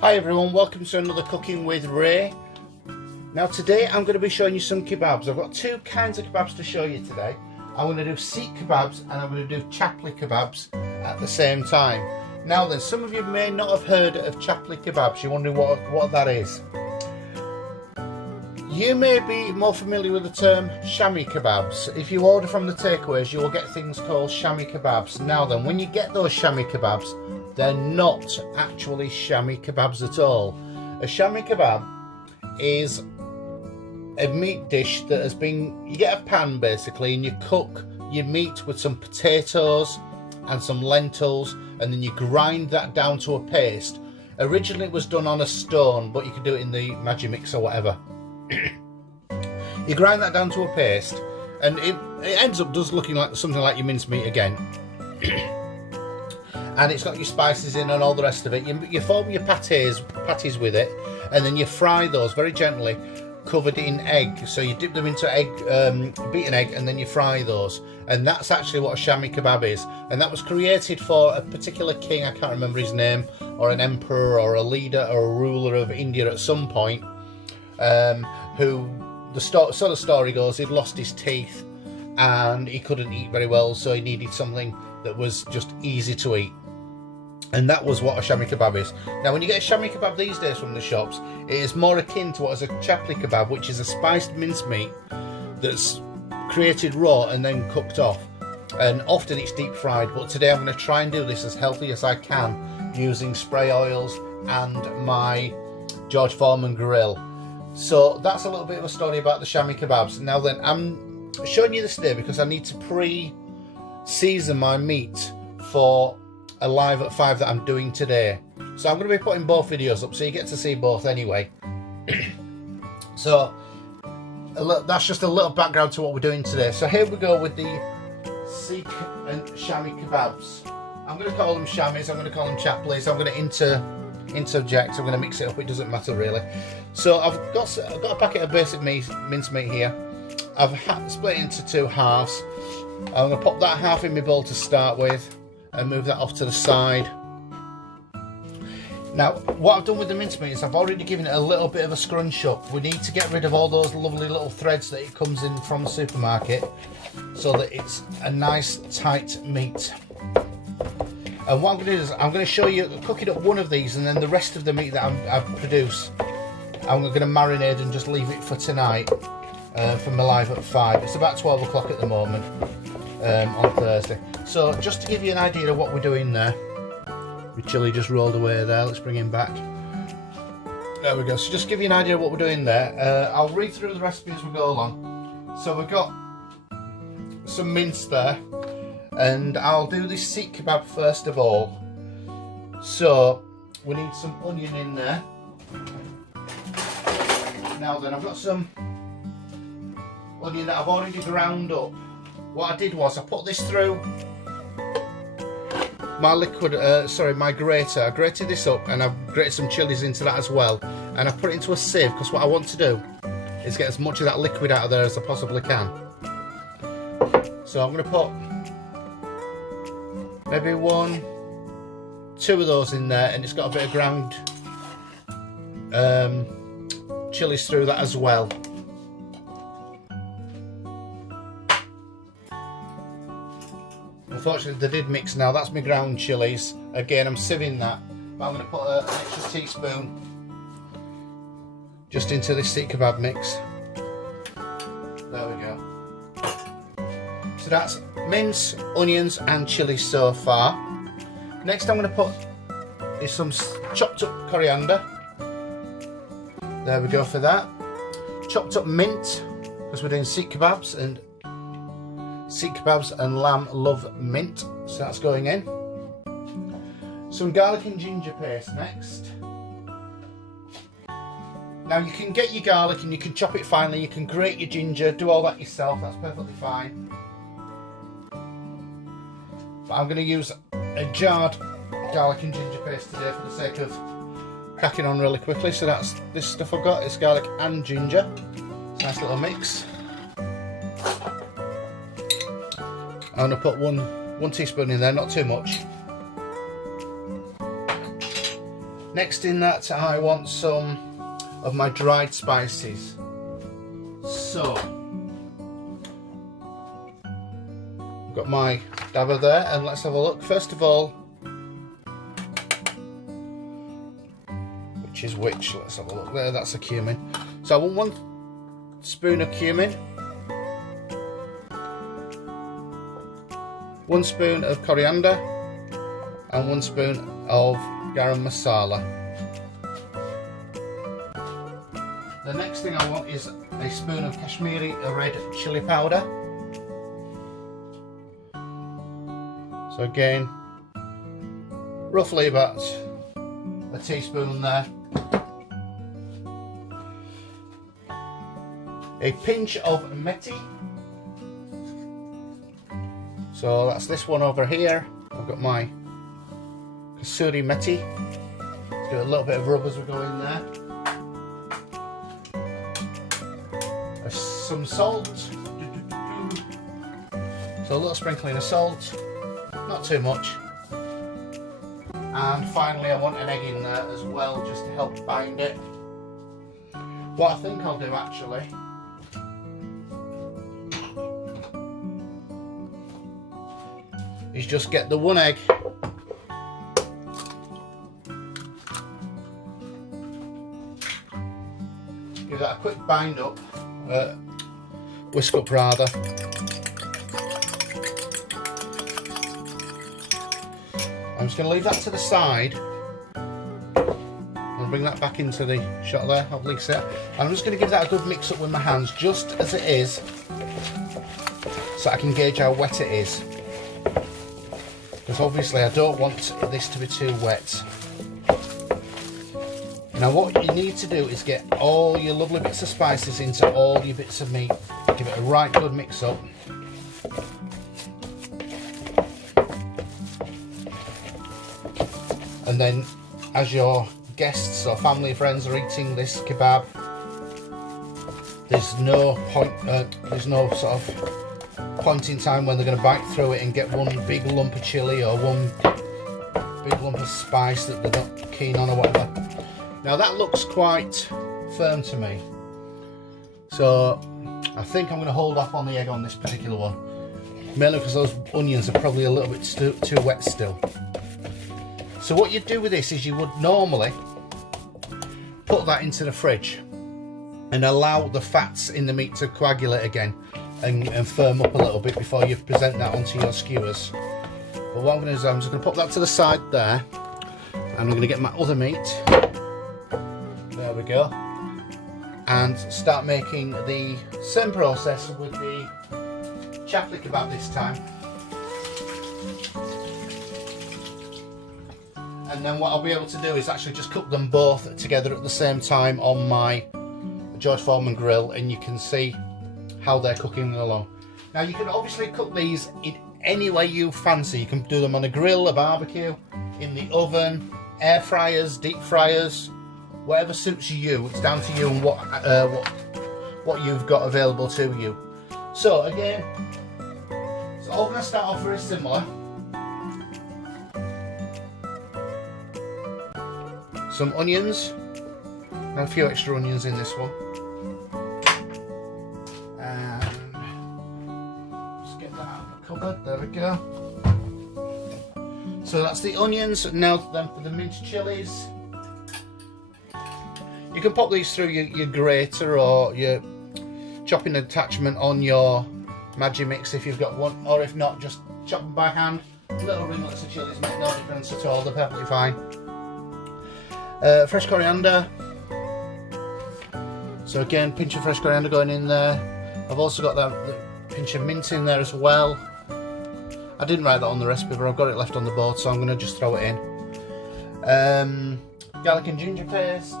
Hi everyone, welcome to another Cooking with Ray. Now today I'm going to be showing you some kebabs. I've got two kinds of kebabs to show you today. I'm going to do Seekh Kebabs and I'm going to do Chapli Kebabs at the same time. Now then, some of you may not have heard of Chapli Kebabs. You're wondering what that is. You may be more familiar with the term Shami Kebabs. If you order from the takeaways, you will get things called Shami Kebabs. Now then, when you get those Shami Kebabs, they're not actually Shami Kebabs at all. A Shami Kebab is a meat dish that has been, you get a pan basically and you cook your meat with some potatoes and some lentils, and then you grind that down to a paste. Originally it was done on a stone, but you can do it in the Magimix or whatever. You grind that down to a paste and it ends up just looking like something like your mincemeat again. And it's got your spices in and all the rest of it. You form your patties with it, and then you fry those very gently, covered in egg. So you dip them into egg, beaten egg, and then you fry those. And that's actually what a Shami Kebab is. And that was created for a particular king, I can't remember his name, or an emperor or a leader or a ruler of India at some point, who, so the story goes, he'd lost his teeth and he couldn't eat very well, so he needed something that was just easy to eat. And that was what a Shami Kebab is. Now when you get a Shami Kebab these days from the shops, it is more akin to what is a Chapli Kebab, which is a spiced mincemeat that's created raw and then cooked off. And often it's deep fried, but today I'm going to try and do this as healthy as I can using spray oils and my George Foreman grill. So that's a little bit of a story about the Shami Kebabs. Now then, I'm showing you this today because I need to pre-season my meat for a live at 5 that I'm doing today. So I'm going to be putting both videos up so you get to see both anyway. So that's just a little background to what we're doing today. So here we go with the Seekh and Shami Kebabs. I'm going to call them Shamis, I'm going to call them Chaplis, I'm going to interject, I'm going to mix it up, it doesn't matter really. So I've got a packet of basic mincemeat here. I've split it into two halves. I'm going to pop that half in my bowl to start with and move that off to the side. Now what I've done with the mincemeat is I've already given it a little bit of a scrunch up. We need to get rid of all those lovely little threads that it comes in from the supermarket so that it's a nice tight meat. And what I'm going to do is I'm going to show you cooking up one of these, and then the rest of the meat that I've produced I'm going to marinate and just leave it for tonight for my live at 5. It's about 12 o'clock at the moment on Thursday. So just to give you an idea of what we're doing there, the chilli just rolled away there, let's bring him back. There we go. So just to give you an idea of what we're doing there, I'll read through the recipe as we go along. So we've got some mince there, and I'll do this Seekh Kebab first of all. So we need some onion in there. Now then, I've got some onion that I've already ground up. What I did was I put this through my my grater. I grated this up and I've grated some chilies into that as well, and I put it into a sieve because what I want to do is get as much of that liquid out of there as I possibly can. So I'm going to put maybe 2 of those in there, and it's got a bit of ground chilies through that as well. Unfortunately they did mix now. That's my ground chilies. Again, I'm sieving that, but I'm going to put an extra teaspoon just into this Seekh Kebab mix. There we go. So that's mince, onions and chilies so far. Next I'm going to put is some chopped up coriander. There we go for that. Chopped up mint, because we're doing Seekh Kebabs, and Seekh Kebabs and lamb love mint, so that's going in. Some garlic and ginger paste next. Now you can get your garlic and you can chop it finely, you can grate your ginger, do all that yourself, that's perfectly fine. But I'm going to use a jarred garlic and ginger paste today for the sake of cracking on really quickly. So that's this stuff I've got, it's garlic and ginger. It's a nice little mix. I'm going to put one teaspoon in there, not too much. Next in that, I want some of my dried spices. So, I've got my dabber there, and let's have a look. First of all, which is which? Let's have a look there. That's a cumin. So I want 1 spoon of cumin, 1 spoon of coriander, and 1 spoon of garam masala. The next thing I want is a spoon of Kashmiri red chili powder. So again, roughly about a teaspoon there. A pinch of methi. So that's this one over here. I've got my kasuri methi. Let's do a little bit of rub as we go in there. Some salt. So a little sprinkling of salt, not too much. And finally I want an egg in there as well, just to help bind it. What I think I'll do actually is just get the 1 egg, give that a quick bind up, whisk up rather. I'm just going to leave that to the side. I'll bring that back into the shot there, hopefully see it. And I'm just going to give that a good mix up with my hands, just as it is, so I can gauge how wet it is. Because obviously I don't want this to be too wet. Now what you need to do is get all your lovely bits of spices into all your bits of meat. Give it a right good mix up. And then as your guests or family friends are eating this kebab, there's no sort of point in time when they're going to bite through it and get 1 big lump of chilli or 1 big lump of spice that they're not keen on or whatever. Now that looks quite firm to me, so I think I'm going to hold off on the egg on this particular one, mainly because those onions are probably a little bit too wet still. So what you'd do with this is you would normally put that into the fridge and allow the fats in the meat to coagulate again and firm up a little bit before you present that onto your skewers. But what I'm going to do is I'm just going to put that to the side there, and I'm going to get my other meat. There we go. And start making the same process with the chapli kebab this time. And then what I'll be able to do is actually just cook them both together at the same time on my George Foreman grill, and you can see how they're cooking along. Now you can obviously cook these in any way you fancy. You can do them on a grill, a barbecue, in the oven, air fryers, deep fryers, whatever suits you. It's down to you and what you've got available to you. So again, it's all going to start off very similar. Some onions, and a few extra onions in this one. And just get that out of the cupboard, there we go. So that's the onions. Now then for the minced chilies. You can pop these through your grater or your chopping attachment on your Magimix if you've got one, or if not, just chop them by hand. Little ringlets of chilies make no difference at all, they're perfectly fine. Fresh coriander. So again, pinch of fresh coriander going in there. I've also got that pinch of mint in there as well. I didn't write that on the recipe, but I've got it left on the board, so I'm going to just throw it in. Garlic and ginger paste.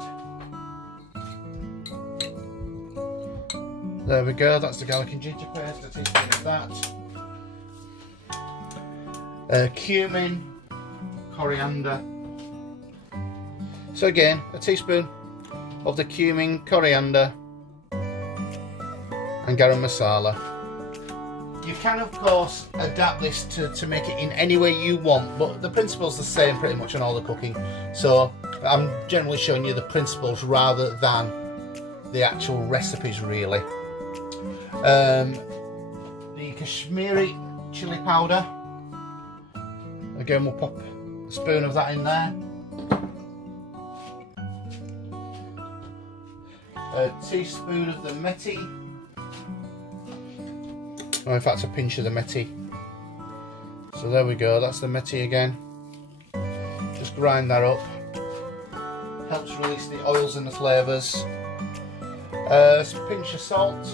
There we go, that's the garlic and ginger paste, a teaspoon of that. Cumin, coriander. So again, a teaspoon of the cumin, coriander and garam masala. You can of course adapt this to make it in any way you want, but the principle's the same pretty much on all the cooking. So I'm generally showing you the principles rather than the actual recipes, really. The Kashmiri chili powder. Again, we'll pop a spoon of that in there. A teaspoon of the methi. Oh, in fact, a pinch of the methi. So there we go, that's the methi again. Just grind that up. Helps release the oils and the flavours. A pinch of salt.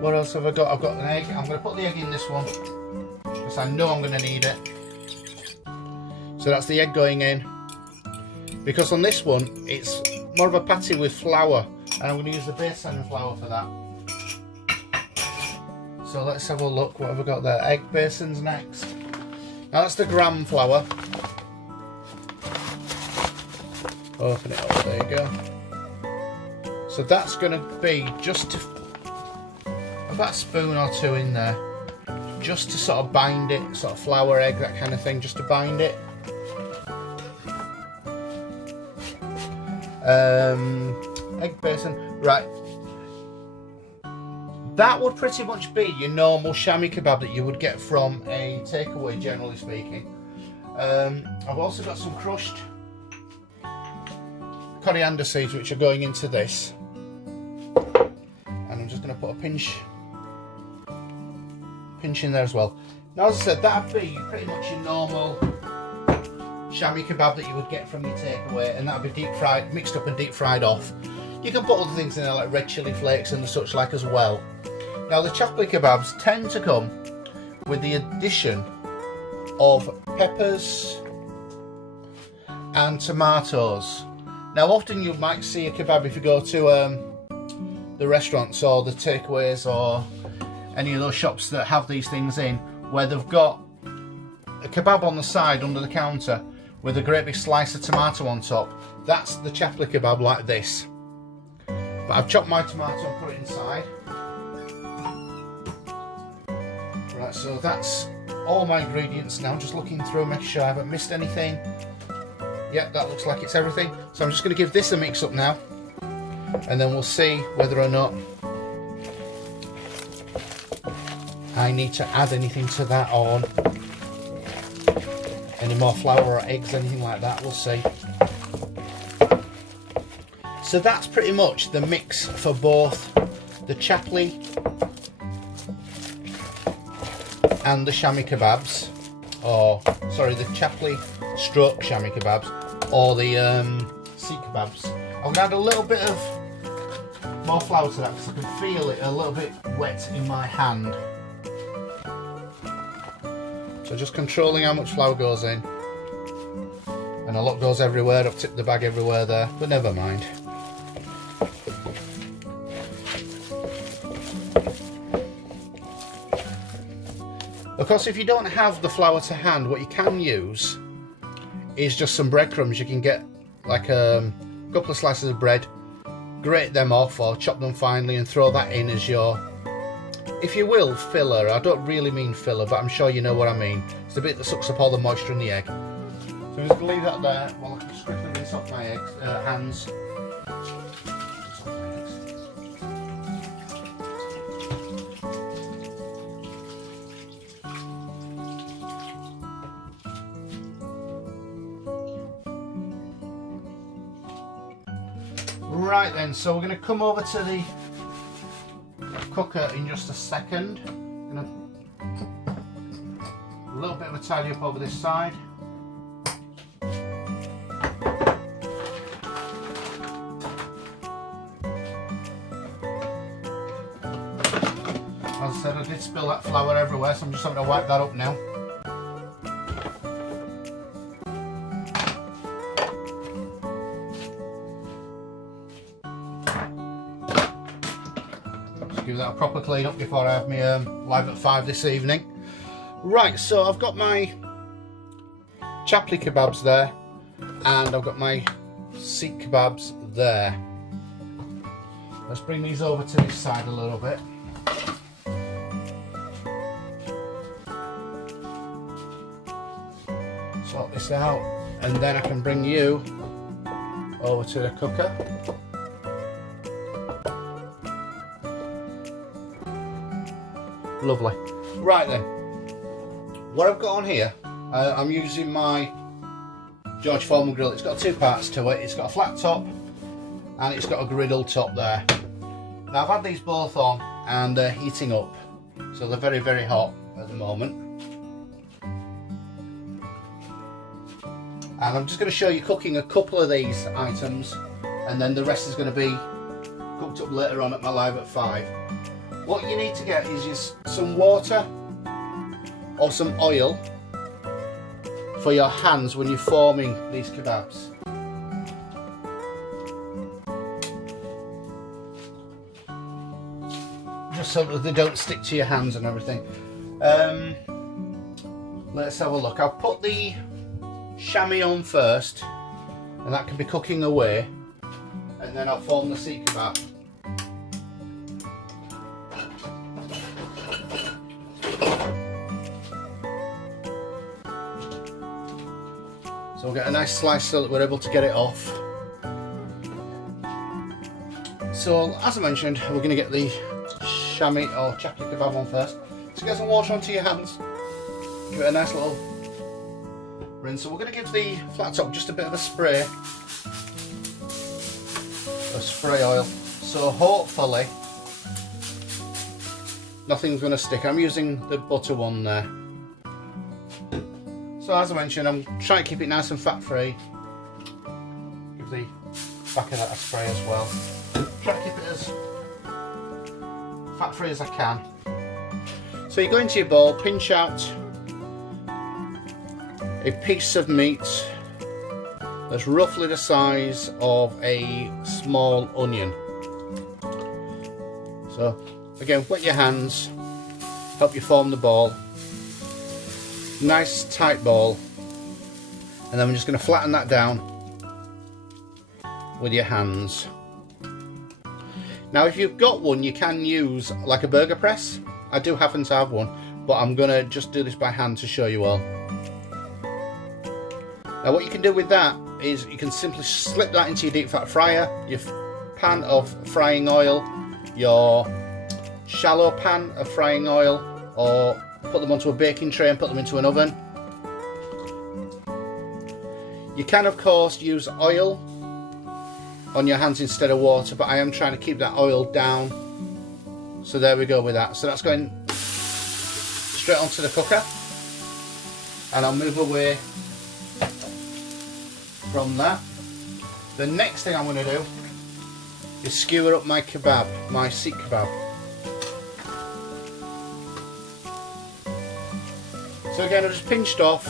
What else have I got? I've got an egg. I'm going to put the egg in this one because I know I'm going to need it. So that's the egg going in. Because on this one, it's more of a patty with flour, and I'm going to use the besan flour for that. So let's have a look. What have I got there? Egg basins next. Now that's the gram flour. Open it up. There you go. So that's going to be just about a spoon or two in there, just to sort of bind it, sort of flour, egg, that kind of thing, just to bind it. Egg basin, right. That would pretty much be your normal chamois kebab that you would get from a takeaway, generally speaking. I've also got some crushed coriander seeds which are going into this, and I'm just going to put a pinch in there as well. Now, as I said, that'd be pretty much your normal chamois kebab that you would get from your takeaway, and that'd be deep fried, mixed up and deep fried off. You can put other things in there like red chili flakes and such like as well. Now, the Chapli kebabs tend to come with the addition of peppers and tomatoes. Now, often you might see a kebab if you go to the restaurants or the takeaways or any of those shops that have these things in, where they've got a kebab on the side under the counter with a great big slice of tomato on top. That's the Chapli kebab like this. But I've chopped my tomato and put it inside. Right, so that's all my ingredients now. Just looking through, making sure I haven't missed anything. Yep, that looks like it's everything. So I'm just going to give this a mix up now, and then we'll see whether or not I need to add anything to that, or any more flour or eggs, anything like that. We'll see. So that's pretty much the mix for both the Chapli and the chamois kebabs, or sorry, the Chapli stroke chamois kebabs, or the Seekh Kebabs. I'm going to add a little bit of more flour to that because I can feel it a little bit wet in my hand. So just controlling how much flour goes in. And a lot goes everywhere. I've tipped the bag everywhere there, but never mind. Of course, if you don't have the flour to hand, what you can use is just some breadcrumbs. You can get like a couple of slices of bread, grate them off or chop them finely and throw that in as your, if you will, filler. I don't really mean filler, but I'm sure you know what I mean. It's the bit that sucks up all the moisture in the egg. So I'm just going to leave that there while I can quickly rinse off my hands. Right then, so we're going to come over to the cooker in just a second. A little bit of a tidy up over this side. As I said, I did spill that flour everywhere, so I'm just having to wipe that up now. Give that a proper clean up before I have me live at 5 this evening. Right, so I've got my Chapli kebabs there, and I've got my Seekh kebabs there. Let's bring these over to this side a little bit. sort this out, and then I can bring you over to the cooker. Lovely. Right then, what I've got on here, I'm using my George Foreman grill. It's got two parts to it. It's got a flat top and it's got a griddle top there. Now I've had these both on and they're heating up, so they're very, very hot at the moment. And I'm just going to show you cooking a couple of these items, and then the rest is going to be cooked up later on at my live at 5. What you need to get is just some water or some oil for your hands when you're forming these kebabs. Just so that they don't stick to your hands and everything. Let's have a look. I'll put the chamois on first, and that can be cooking away, and then I'll form the Seekh Kebab. So we'll get a nice slice so that we're able to get it off. So as I mentioned, we're going to get the chamois or Chapli Kebab on first. So get some water onto your hands, give it a nice little rinse. So we're going to give the flat top just a bit of a spray of spray oil. So hopefully nothing's going to stick. I'm using the butter one there. So as I mentioned, I'm trying to keep it nice and fat free. Give the back of that a spray as well. Try to keep it as fat free as I can. So you go into your bowl, pinch out a piece of meat that's roughly the size of a small onion. So again, wet your hands, help you form the ball. Nice tight ball, and then we're just going to flatten that down with your hands. Now if you've got one, you can use like a burger press. I do happen to have one, but I'm going to just do this by hand to show you all. Now what you can do with that is you can simply slip that into your deep fat fryer, your pan of frying oil, your shallow pan of frying oil, or put them onto a baking tray and put them into an oven. You can of course use oil on your hands instead of water, but I am trying to keep that oil down. So there we go with that. So that's going straight onto the cooker, and I'll move away from that. The next thing I'm going to do is skewer up my kebab, my Seekh Kebab. So again, I've just pinched off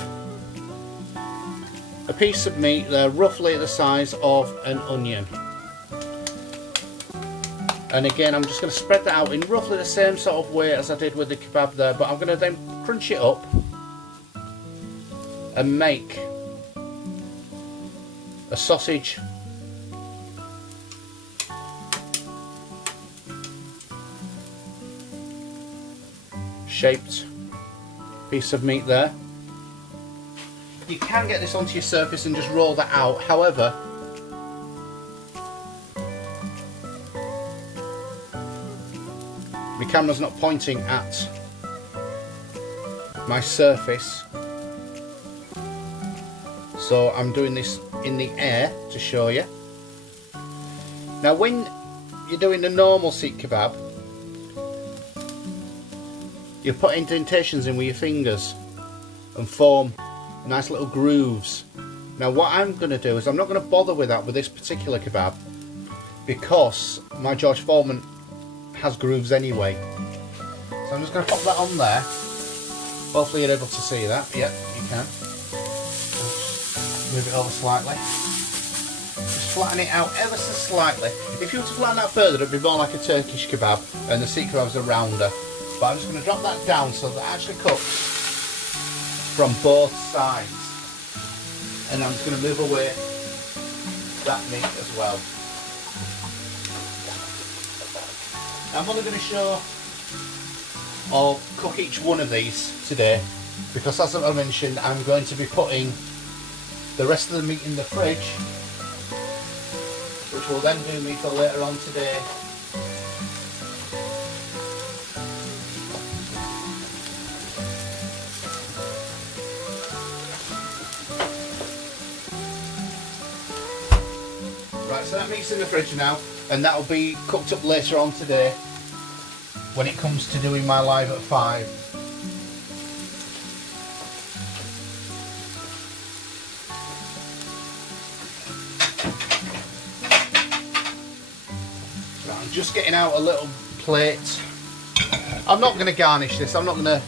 a piece of meat there, roughly the size of an onion. And again, I'm just going to spread that out in roughly the same sort of way as I did with the kebab there, but I'm going to then crunch it up and make a sausage shaped piece of meat there. You can get this onto your surface and just roll that out. However, my camera's not pointing at my surface, so I'm doing this in the air to show you. Now when you're doing the normal Seekh Kebab, you put indentations in with your fingers and form nice little grooves. Now what I'm going to do is I'm not going to bother with that with this particular kebab, because my George Foreman has grooves anyway. So I'm just going to pop that on there. Hopefully you're able to see that. Yep, you can. Move it over slightly. Just flatten it out ever so slightly. If you were to flatten that further, it'd be more like a Turkish kebab, and the Seekh Kebabs are rounder. But I'm just going to drop that down so that it actually cooks from both sides. And I'm just going to move away that meat as well. I'm only going to show or cook each one of these today, because as I mentioned, I'm going to be putting the rest of the meat in the fridge, which will then do me for later on today. Right, so that meat's in the fridge now, and that'll be cooked up later on today when it comes to doing my live at 5. Right, I'm just getting out a little plate. I'm not going to garnish this, I'm not going to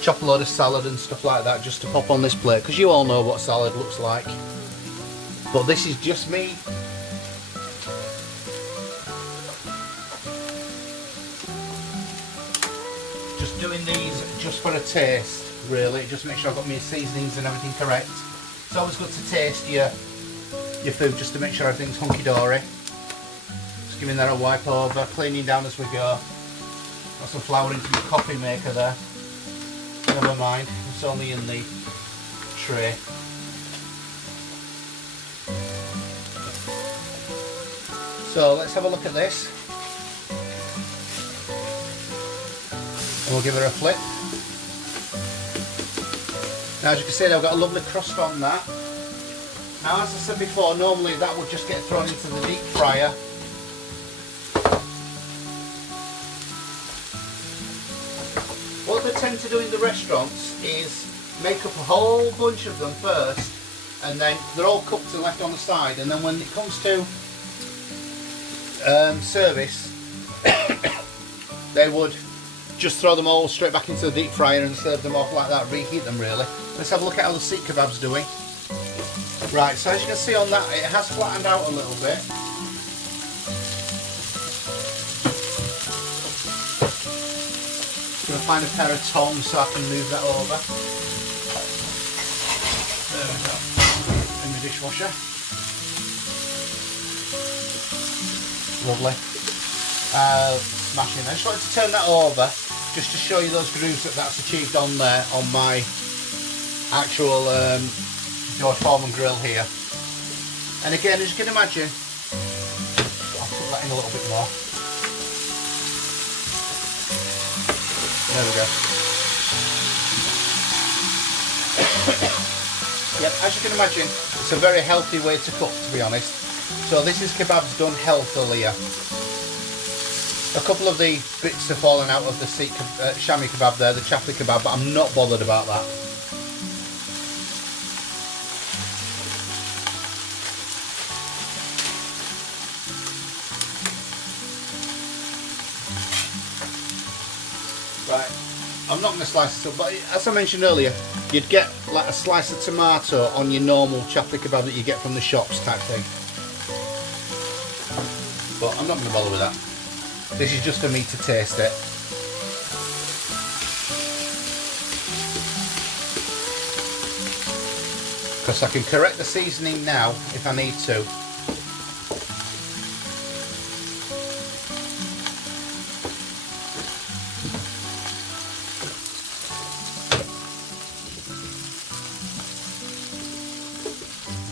chop a load of salad and stuff like that just to pop on this plate, because you all know what salad looks like. But this is just me. Just doing these just for a taste, really. Just make sure I've got my seasonings and everything correct. It's always good to taste your food just to make sure everything's hunky-dory. Just giving that a wipe over, cleaning down as we go. Got some flour into the coffee maker there. Never mind, it's only in the tray. So let's have a look at this. And we'll give her a flip. Now as you can see, I've got a lovely crust on that. Now as I said before, normally that would just get thrown into the deep fryer. What they tend to do in the restaurants is make up a whole bunch of them first, and then they're all cooked and left on the side, and then when it comes to service they would just throw them all straight back into the deep fryer and serve them off like that, reheat them really. Let's have a look at how the Seekh Kebab's doing. Right, so as you can see on that, it has flattened out a little bit. I'm going to find a pair of tongs so I can move that over. There we go, in the dishwasher. Lovely. Smashing. I just wanted to turn that over just to show you those grooves that's achieved on there on my actual George Foreman grill here. And again, as you can imagine, I'll put that in a little bit more. There we go. Yep, as you can imagine, it's a very healthy way to cook, to be honest. So this is kebabs done healthily. A couple of the bits have fallen out of the chamois kebab there, the Chapli kebab, but I'm not bothered about that. Right, I'm not going to slice this up, but as I mentioned earlier, you'd get like a slice of tomato on your normal Chapli kebab that you get from the shops type thing. But I'm not going to bother with that. This is just for me to taste it. Because I can correct the seasoning now if I need to.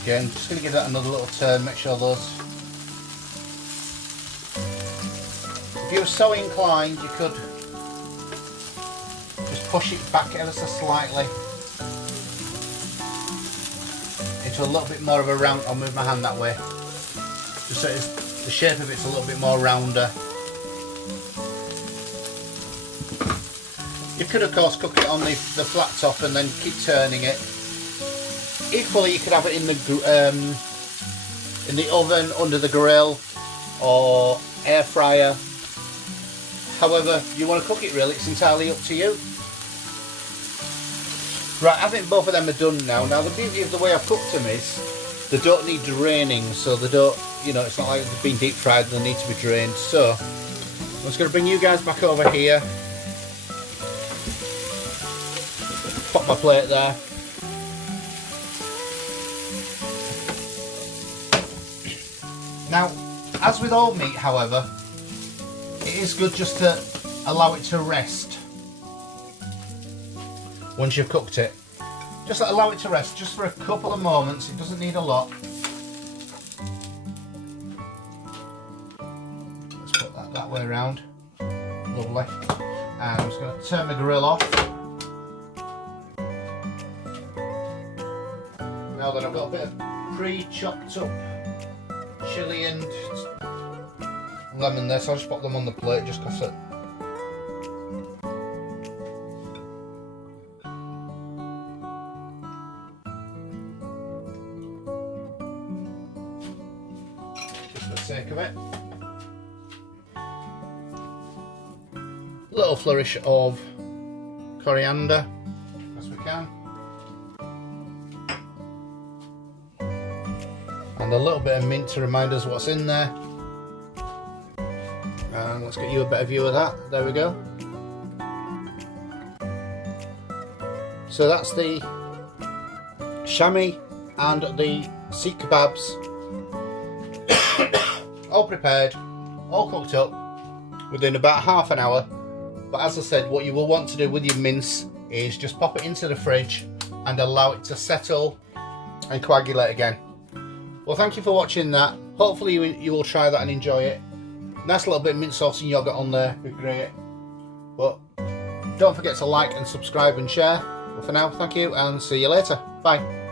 Again, just going to give that another little turn, make sure those... If you were so inclined, you could just push it back ever so slightly into a little bit more of a round. I'll move my hand that way, just so the shape of it's a little bit more rounder. You could of course cook it on the flat top and then keep turning it. Equally, you could have it in the oven, under the grill, or air fryer. However you want to cook it, really, it's entirely up to you. Right, I think both of them are done now. Now the beauty of the way I've cooked them is they don't need draining, so they don't, you know, it's not like they've been deep fried, they need to be drained. So I'm just going to bring you guys back over here. Pop my plate there. Now, as with all meat, however, it is good just to allow it to rest once you've cooked it. Just allow it to rest just for a couple of moments. It doesn't need a lot. Let's put that way around. Lovely. And I'm just going to turn my grill off. Now that I've got a bit of pre-chopped up chilli and lemon there, so I'll just pop them on the plate just because just for the sake of it. A little flourish of coriander as we can. And a little bit of mint to remind us what's in there. And let's get you a better view of that. There we go. So that's the chamois and the Seekh Kebabs. All prepared, all cooked up within about half an hour. But as I said, what you will want to do with your mince is just pop it into the fridge and allow it to settle and coagulate again. Well, thank you for watching that. Hopefully you will try that and enjoy it. Nice little bit of mint sauce and yogurt on there, would be great. But don't forget to like and subscribe and share. But for now, thank you and see you later. Bye.